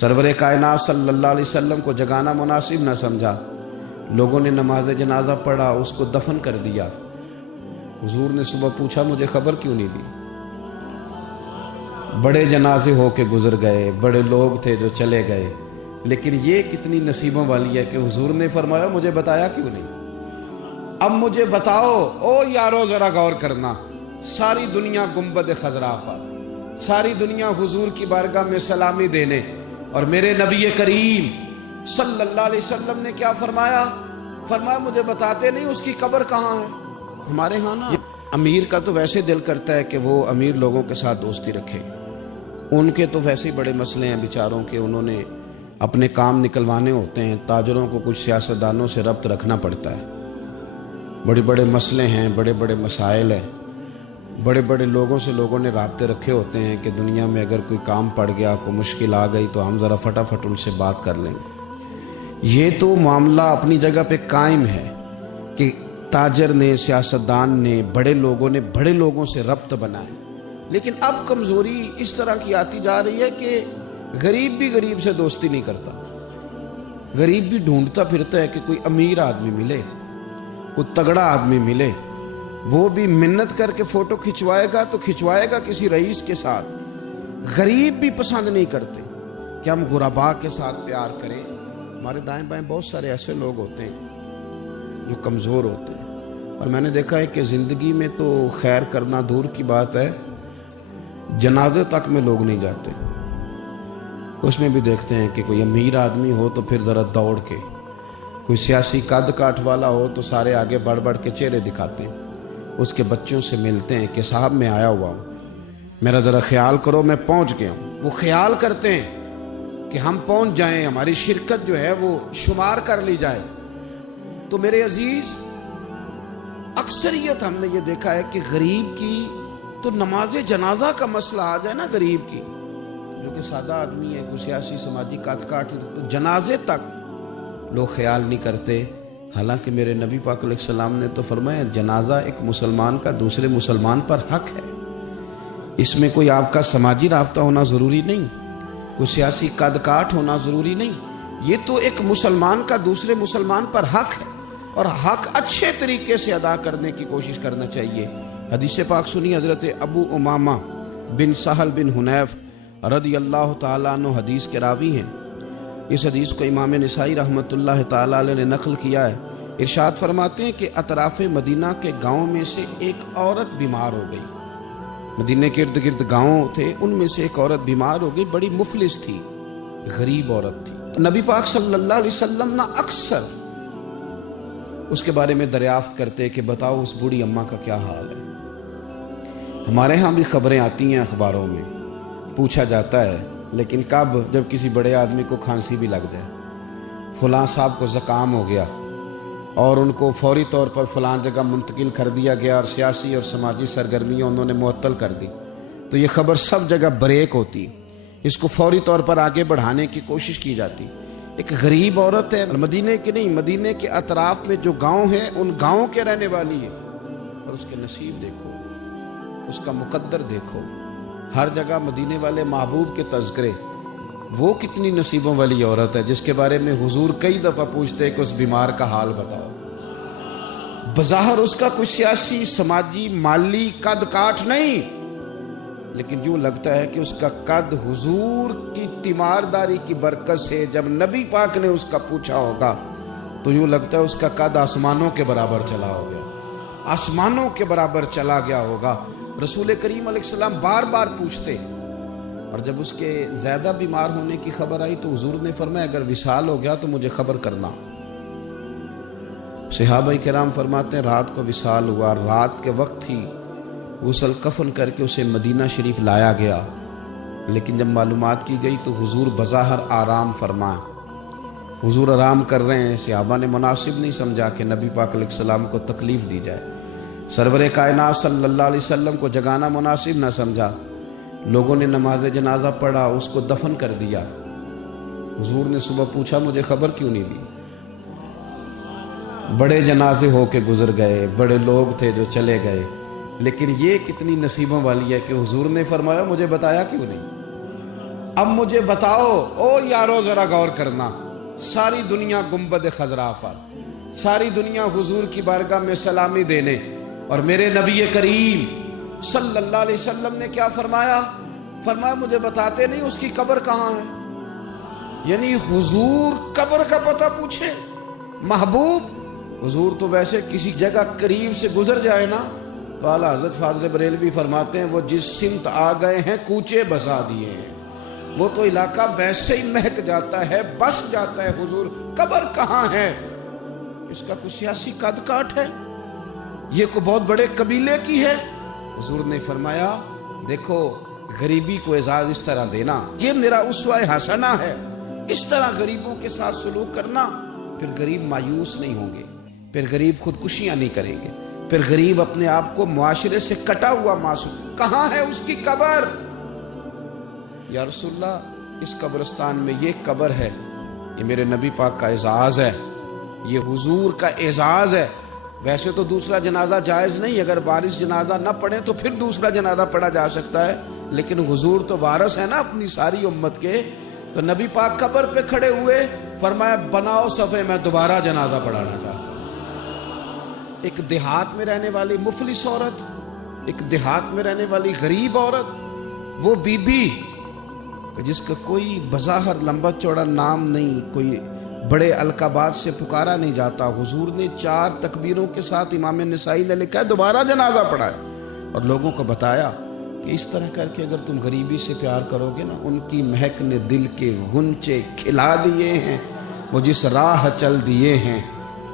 سرور کائنات صلی اللہ علیہ وسلم کو جگانا مناسب نہ سمجھا، لوگوں نے نماز جنازہ پڑھا، اس کو دفن کر دیا۔ حضور نے صبح پوچھا مجھے خبر کیوں نہیں دی؟ بڑے جنازے ہو کے گزر گئے، بڑے لوگ تھے جو چلے گئے، لیکن یہ کتنی نصیبوں والی ہے کہ حضور نے فرمایا مجھے بتایا کیوں نہیں؟ اب مجھے بتاؤ او یارو، ذرا غور کرنا، ساری دنیا گنبد خضرا پر، ساری دنیا حضور کی بارگاہ میں سلامی دینے، اور میرے نبی کریم صلی اللہ علیہ وسلم نے کیا فرمایا؟ فرمایا مجھے بتاتے نہیں اس کی قبر کہاں ہے؟ ہمارے ہاں نا امیر کا تو ویسے دل کرتا ہے کہ وہ امیر لوگوں کے ساتھ دوستی رکھے، ان کے تو ویسے ہی بڑے مسئلے ہیں بیچاروں کے، انہوں نے اپنے کام نکلوانے ہوتے ہیں، تاجروں کو کچھ سیاستدانوں سے ربط رکھنا پڑتا ہے، بڑے بڑے مسئلے ہیں، بڑے بڑے مسائل ہیں، بڑے بڑے لوگوں سے لوگوں نے رابطے رکھے ہوتے ہیں کہ دنیا میں اگر کوئی کام پڑ گیا، کوئی مشکل آ گئی تو ہم ذرا فٹافٹ ان سے بات کر لیں گے۔ یہ تو معاملہ اپنی جگہ پہ قائم ہے کہ تاجر نے، سیاستدان نے، بڑے لوگوں نے بڑے لوگوں سے ربط بنائے، لیکن اب کمزوری اس طرح کی آتی جا رہی ہے کہ غریب بھی غریب سے دوستی نہیں کرتا، غریب بھی ڈھونڈتا پھرتا ہے کہ کوئی امیر آدمی ملے، کوئی تگڑا آدمی ملے، وہ بھی منت کر کے فوٹو کھچوائے گا تو کھچوائے گا کسی رئیس کے ساتھ۔ غریب بھی پسند نہیں کرتے کہ ہم غرباء کے ساتھ پیار کریں۔ ہمارے دائیں بائیں بہت سارے ایسے لوگ ہوتے ہیں جو کمزور ہوتے ہیں، اور میں نے دیکھا ہے کہ زندگی میں تو خیر کرنا دور کی بات ہے، جنازے تک میں لوگ نہیں جاتے۔ اس میں بھی دیکھتے ہیں کہ کوئی امیر آدمی ہو تو پھر ذرا دوڑ کے، کوئی سیاسی قد کاٹ والا ہو تو سارے آگے بڑھ بڑھ کے چہرے دکھاتے ہیں، اس کے بچوں سے ملتے ہیں کہ صاحب میں آیا ہوا ہوں، میرا ذرا خیال کرو، میں پہنچ گیا ہوں۔ وہ خیال کرتے ہیں کہ ہم پہنچ جائیں، ہماری شرکت جو ہے وہ شمار کر لی جائے۔ تو میرے عزیز، اکثریت ہم نے یہ دیکھا ہے کہ غریب کی تو نماز جنازہ کا مسئلہ آ جائے نا، غریب کی جو کہ سادہ آدمی ہے، کوئی سیاسی سماجی قد کاٹ، تو جنازے تک لوگ خیال نہیں کرتے۔ حالانکہ میرے نبی پاک علیہ السلام نے تو فرمایا جنازہ ایک مسلمان کا دوسرے مسلمان پر حق ہے، اس میں کوئی آپ کا سماجی رابطہ ہونا ضروری نہیں، کوئی سیاسی قد کاٹ ہونا ضروری نہیں، یہ تو ایک مسلمان کا دوسرے مسلمان پر حق ہے، اور حق اچھے طریقے سے ادا کرنے کی کوشش کرنا چاہیے۔ حدیث پاک سنی، حضرت ابو امامہ بن سہل بن حنیف رضی اللہ تعالیٰ عنہ حدیث کے راوی ہیں۔ اس حدیث کو امام نسائی رحمۃ اللہ تعالیٰ علیہ نے نقل کیا ہے۔ ارشاد فرماتے ہیں کہ اطراف مدینہ کے گاؤں میں سے ایک عورت بیمار ہو گئی، مدینہ کے ارد گرد گاؤں تھے، ان میں سے ایک عورت بیمار ہو گئی، بڑی مفلس تھی، غریب عورت تھی۔ نبی پاک صلی اللہ علیہ وسلم نہ اکثر اس کے بارے میں دریافت کرتے کہ بتاؤ اس بوڑھی اماں کا کیا حال ہے۔ ہمارے ہاں بھی خبریں آتی ہیں اخباروں میں، پوچھا جاتا ہے، لیکن کب؟ جب کسی بڑے آدمی کو کھانسی بھی لگ جائے، فلاں صاحب کو زکام ہو گیا اور ان کو فوری طور پر فلاں جگہ منتقل کر دیا گیا، اور سیاسی اور سماجی سرگرمیاں انہوں نے معطل کر دی، تو یہ خبر سب جگہ بریک ہوتی، اس کو فوری طور پر آگے بڑھانے کی کوشش کی جاتی۔ ایک غریب عورت ہے، مدینے کی نہیں، مدینے کے اطراف میں جو گاؤں ہیں ان گاؤں کے رہنے والی ہے، اور اس کے نصیب دیکھو، اس کا مقدر دیکھو، ہر جگہ مدینے والے محبوب کے تذکرے۔ وہ کتنی نصیبوں والی عورت ہے جس کے بارے میں حضور کئی دفعہ پوچھتے کہ اس بیمار کا حال بتاؤ۔ بظاہر اس کا کوئی سیاسی، سماجی، مالی قد کاٹ نہیں، لیکن یوں لگتا ہے کہ اس کا قد حضور کی تیمارداری کی برکت سے، جب نبی پاک نے اس کا پوچھا ہوگا تو یوں لگتا ہے اس کا قد آسمانوں کے برابر چلا ہو گیا، آسمانوں کے برابر چلا گیا ہوگا۔ رسول کریم علیہ السلام بار بار پوچھتے، اور جب اس کے زیادہ بیمار ہونے کی خبر آئی تو حضور نے فرمایا اگر وصال ہو گیا تو مجھے خبر کرنا۔ صحابہ کرام فرماتے ہیں رات کو وصال ہوا، رات کے وقت ہی غسل کفن کر کے اسے مدینہ شریف لایا گیا، لیکن جب معلومات کی گئی تو حضور بظاہر آرام فرمائے، حضور آرام کر رہے ہیں۔ صحابہ نے مناسب نہیں سمجھا کہ نبی پاک علیہ السلام کو تکلیف دی جائے، سرور کائنات صلی اللہ علیہ وسلم کو جگانا مناسب نہ سمجھا، لوگوں نے نماز جنازہ پڑھا، اس کو دفن کر دیا۔ حضور نے صبح پوچھا مجھے خبر کیوں نہیں دی؟ بڑے جنازے ہو کے گزر گئے، بڑے لوگ تھے جو چلے گئے، لیکن یہ کتنی نصیبوں والی ہے کہ حضور نے فرمایا مجھے بتایا کیوں نہیں؟ اب مجھے بتاؤ او یارو ذرا غور کرنا، ساری دنیا گنبد خضرا پر، ساری دنیا حضور کی بارگاہ میں سلامی دینے، اور میرے نبی کریم صلی اللہ علیہ وسلم نے کیا فرمایا؟ فرمایا مجھے بتاتے نہیں اس کی قبر کہاں ہے؟ یعنی حضور قبر کا پتہ پوچھے؟ محبوب حضور تو ویسے کسی جگہ قریب سے گزر جائے نا تو اعلیٰ حضرت فاضل بریلوی فرماتے ہیں وہ جس سمت آ گئے ہیں کوچے بسا دیے ہیں، وہ تو علاقہ ویسے ہی مہک جاتا ہے، بس جاتا ہے۔ حضور قبر کہاں ہے؟ اس کا کوئی سیاسی قد کاٹ ہے؟ یہ کوئی بہت بڑے قبیلے کی ہے؟ حضور نے فرمایا دیکھو غریبی کو اعزاز اس طرح دینا، یہ میرا اسوہ حسنہ ہے، اس طرح غریبوں کے ساتھ سلوک کرنا، پھر غریب مایوس نہیں ہوں گے، پھر غریب خودکشیاں نہیں کریں گے، پھر غریب اپنے آپ کو معاشرے سے کٹا ہوا محسوس۔ کہاں ہے اس کی قبر؟ یا رسول اللہ اس قبرستان میں یہ قبر ہے، یہ میرے نبی پاک کا اعزاز ہے، یہ حضور کا اعزاز ہے۔ ویسے تو دوسرا جنازہ جائز نہیں، اگر وارث جنازہ نہ پڑھے تو پھر دوسرا جنازہ پڑھا جا سکتا ہے، لیکن حضور تو وارث ہے نا اپنی ساری امت کے۔ تو نبی پاک قبر پہ کھڑے ہوئے، فرمایا بناؤ صفے، میں دوبارہ جنازہ پڑھانا چاہتا ہوں۔ ایک دیہات میں رہنے والی مفلس عورت، ایک دیہات میں رہنے والی غریب عورت، وہ بی بی جس کا کوئی بظاہر لمبا چوڑا نام نہیں، کوئی بڑے القابات سے پکارا نہیں جاتا، حضور نے 4 تکبیروں کے ساتھ امام نسائی نے لکھا ہے دوبارہ جنازہ پڑھایا، اور لوگوں کو بتایا کہ اس طرح کر کے اگر تم غریبی سے پیار کرو گے نا، ان کی مہک نے دل کے غنچے کھلا دیے ہیں، وہ جس راہ چل دیے ہیں،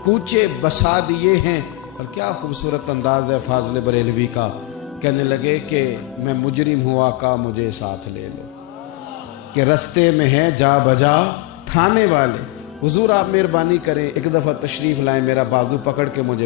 کوچے بسا دیے ہیں۔ اور کیا خوبصورت انداز ہے فاضل بریلوی کا، کہنے لگے کہ میں مجرم ہوا کا مجھے ساتھ لے لو، کہ رستے میں ہیں جا بجا تھانے والے۔ حضور آپ مہربانی کریں ایک دفعہ تشریف لائیں، میرا بازو پکڑ کے مجھے